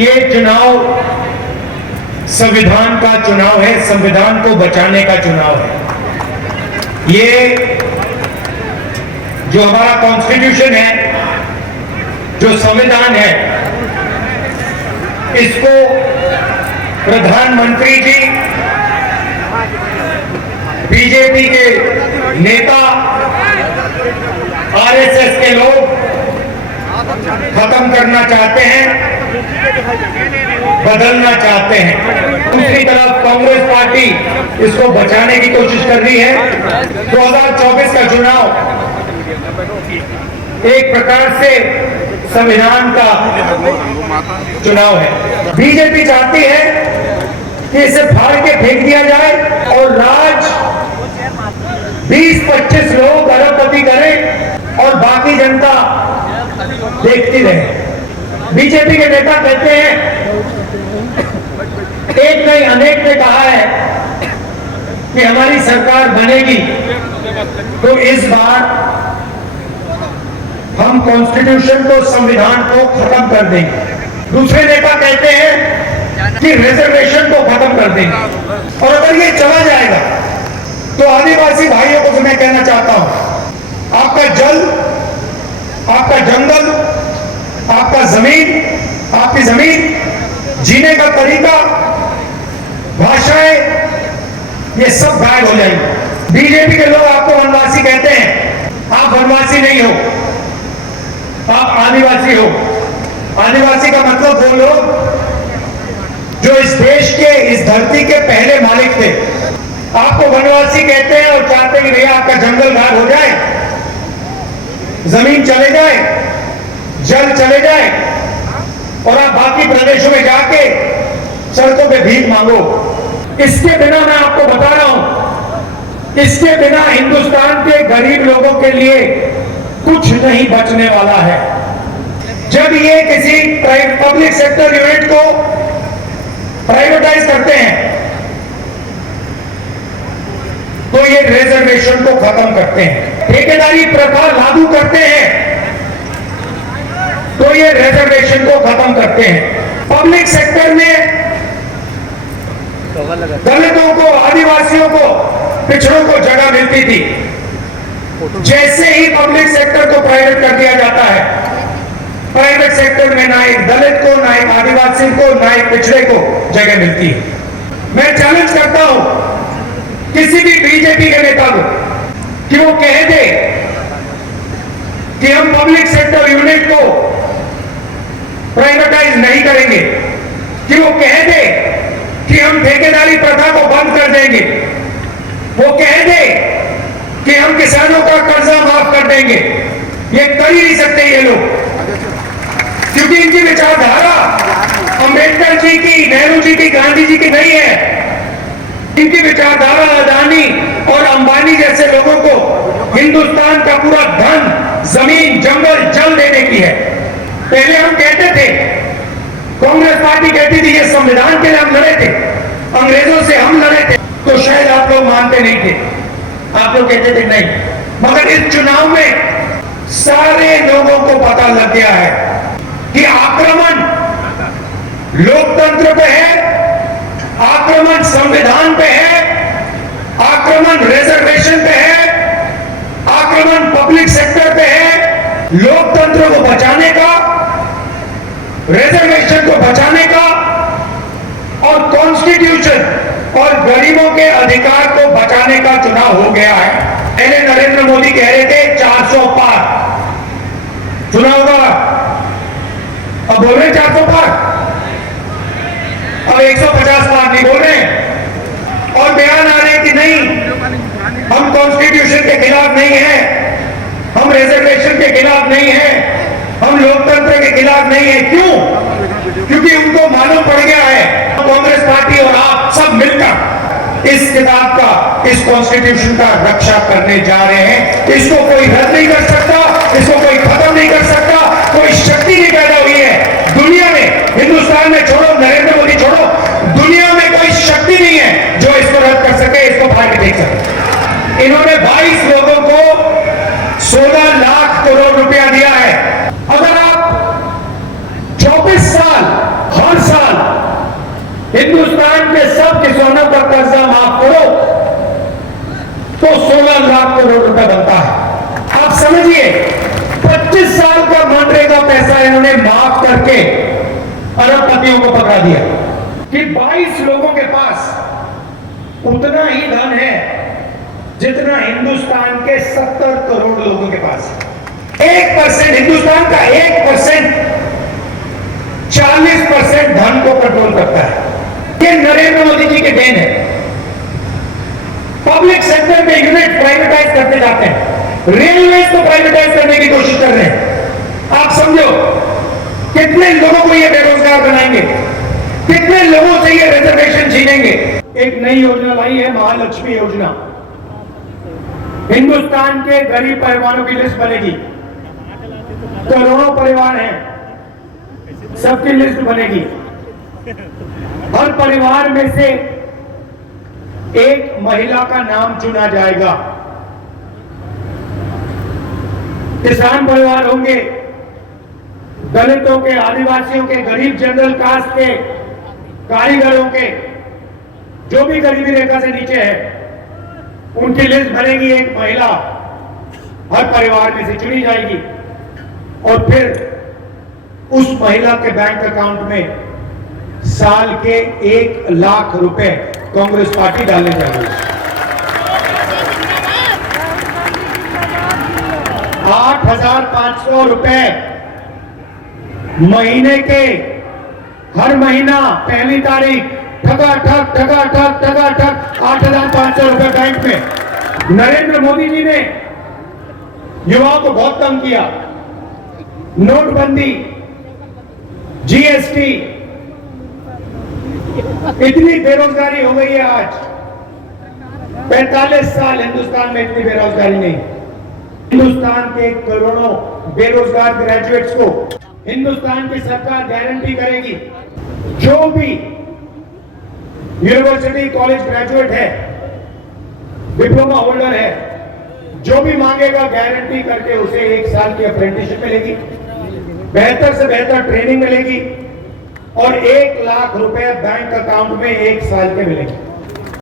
ये चुनाव संविधान का चुनाव है, संविधान को बचाने का चुनाव है। ये जो हमारा कॉन्स्टिट्यूशन है, जो संविधान है, इसको प्रधानमंत्री जी, बीजेपी के नेता, आरएसएस के लोग खत्म करना चाहते हैं, बदलना चाहते हैं। दूसरी तरफ कांग्रेस पार्टी इसको बचाने की कोशिश कर रही है। 2024 का चुनाव एक प्रकार से संविधान का चुनाव है। बीजेपी चाहती है कि इसे फाड़ के फेंक दिया जाए और राज 20-25 लोग अरबपति करें और बाकी जनता देखती रहे। बीजेपी के नेता कहते हैं, एक नहीं अनेक ने कहा है कि हमारी सरकार बनेगी तो इस बार हम कॉन्स्टिट्यूशन को, संविधान को खत्म कर देंगे। दूसरे नेता कहते हैं कि रिजर्वेशन को खत्म कर देंगे। और अगर ये चला जाएगा तो आदिवासी भाइयों को मैं कहना चाहता हूं, आपका जल, आपका जंगल, आपका जमीन, आपकी जमीन, जीने का तरीका, भाषाएं, ये सब गायब हो जाएंगी। बीजेपी के लोग आपको वनवासी कहते हैं। आप वनवासी नहीं हो, आप आदिवासी हो। आदिवासी का मतलब वो लोग जो इस देश के, इस धरती के पहले मालिक थे। आपको वनवासी कहते हैं और चाहते हैं कि भैया आपका जंगल गायब हो जाए, जमीन चले जाए, जल चले जाए और आप बाकी प्रदेशों में जाके सड़कों पे भीख मांगो। इसके बिना मैं आपको बता रहा हूं, इसके बिना हिंदुस्तान के गरीब लोगों के लिए कुछ नहीं बचने वाला है। जब ये किसी पब्लिक सेक्टर यूनिट को प्राइवेटाइज करते हैं तो ये रिजर्वेशन को खत्म करते हैं। ठेकेदारी प्रथा लागू करते हैं तो ये रिजर्वेशन को खत्म करते हैं। पब्लिक सेक्टर में दलितों को, आदिवासियों को, पिछड़ों को जगह मिलती थी। जैसे ही पब्लिक सेक्टर को प्राइवेट कर दिया जाता है, प्राइवेट सेक्टर में ना एक दलित को, ना एक आदिवासी को, ना एक पिछड़े को जगह मिलती है। मैं चैलेंज करता हूं किसी भी बीजेपी के नेता को कि वो कह दे कि हम पब्लिक सेक्टर यूनिट को प्राइवेटाइज नहीं करेंगे, कि वो कह दे कि हम ठेकेदारी प्रथा को बंद कर देंगे, वो कह दे कि हम किसानों का कर्जा माफ कर देंगे। ये कर ही नहीं सकते ये लोग, क्योंकि इनकी विचारधारा अंबेडकर जी की, नेहरू जी की, गांधी जी की नहीं है। इनकी विचारधारा अदानी और अंबानी जैसे लोगों को हिंदुस्तान का पूरा धन, जमीन, जंगल, जल देने की है। पहले हम कहते थे, कांग्रेस पार्टी कहती थी ये संविधान के लिए हम लड़े थे, अंग्रेजों से हम लड़े थे, तो शायद आप लोग मानते नहीं थे, आप लोग कहते थे नहीं। मगर इस चुनाव में सारे लोगों को पता लग गया है कि आक्रमण लोकतंत्र पे है, आक्रमण संविधान पे है, आक्रमण रिजर्वेशन पे है, आक्रमण पब्लिक सेक्टर पे है। लोकतंत्र को बचाने का, रिजर्वेशन को बचाने का और कॉन्स्टिट्यूशन और गरीबों के अधिकार को बचाने का चुनाव हो गया है। पहले नरेंद्र मोदी कह रहे थे 400 पार चुनाव का, अब बोल रहे 400 पार, अब 150 पार नहीं बोल रहे। और बयान आ रहे कि नहीं, हम कॉन्स्टिट्यूशन के खिलाफ नहीं है, हम रिजर्वेशन के खिलाफ नहीं है, हम लोकतंत्र के खिलाफ नहीं है। क्यों? क्योंकि उनको मालूम पड़ गया है कांग्रेस पार्टी और आप सब मिलकर इस किताब का, इस कॉन्स्टिट्यूशन का रक्षा करने जा रहे हैं। इसको कोई रद्द नहीं कर सकता, इसको कोई खत्म नहीं कर सकता, कोई शक्ति नहीं पैदा हुई है दुनिया में, हिंदुस्तान में छोड़ो, नरेंद्र मोदी छोड़ो, दुनिया में कोई शक्ति नहीं है जो इसको रद्द कर सके, इसको फाड़ के देख सके। इन्होंने 22 लोगों को 16 लाख करोड़ रुपया दिया है। अगर आप 24 साल हर हिंदुस्तान के सब किसानों का कर्जा माफ करो तो 16 लाख करोड़ रुपए बनता है। आप समझिए 25 साल का मनरेगा पैसा इन्होंने माफ करके अरबपतियों को पकड़ा दिया कि 22 लोगों के पास उतना ही धन है जितना हिंदुस्तान के 70 करोड़ लोगों के पास है। 1% हिंदुस्तान का 1% 40% धन को कंट्रोल करता है। ये नरेंद्र मोदी जी के देन है। पब्लिक सेक्टर में यूनिट प्राइवेटाइज करते जाते हैं, रेलवे को प्राइवेटाइज करने की कोशिश कर रहे हैं। आप समझो कितने लोगों को ये बेरोजगार बनाएंगे, कितने लोगों से ये रिजर्वेशन छीनेंगे। एक नई योजना लाई है, महालक्ष्मी योजना। हिंदुस्तान के गरीब परिवारों की लिस्ट बनेगी, करोड़ों परिवार हैं, सबकी लिस्ट बनेगी। हर परिवार में से एक महिला का नाम चुना जाएगा। किसान परिवार होंगे, दलितों के, आदिवासियों के, गरीब जनरल कास्ट के, कारीगरों के, जो भी गरीबी रेखा से नीचे है, उनकी लिस्ट बनेगी। एक महिला हर परिवार में से चुनी जाएगी और फिर उस महिला के बैंक अकाउंट में साल के 1 लाख रुपए कांग्रेस पार्टी डालने जा रही है। 8,500 रुपए महीने के, हर महीना पहली तारीख ठगाठक ठगाठक ठगाठक 8,500 रुपए बैंक में। नरेंद्र मोदी जी ने युवाओं को बहुत तंग किया। नोटबंदी, जीएसटी, इतनी बेरोजगारी हो गई है आज। 45 साल हिंदुस्तान में इतनी बेरोजगारी नहीं। हिंदुस्तान के करोड़ों बेरोजगार ग्रेजुएट्स को हिंदुस्तान की सरकार गारंटी करेगी। जो भी यूनिवर्सिटी कॉलेज ग्रेजुएट है, डिप्लोमा होल्डर है, जो भी मांगेगा गारंटी करके उसे 1 साल की अप्रेंटिसशिप मिलेगी, बेहतर से बेहतर ट्रेनिंग मिलेगी और 1 लाख रुपए बैंक अकाउंट में 1 साल के मिलेंगे।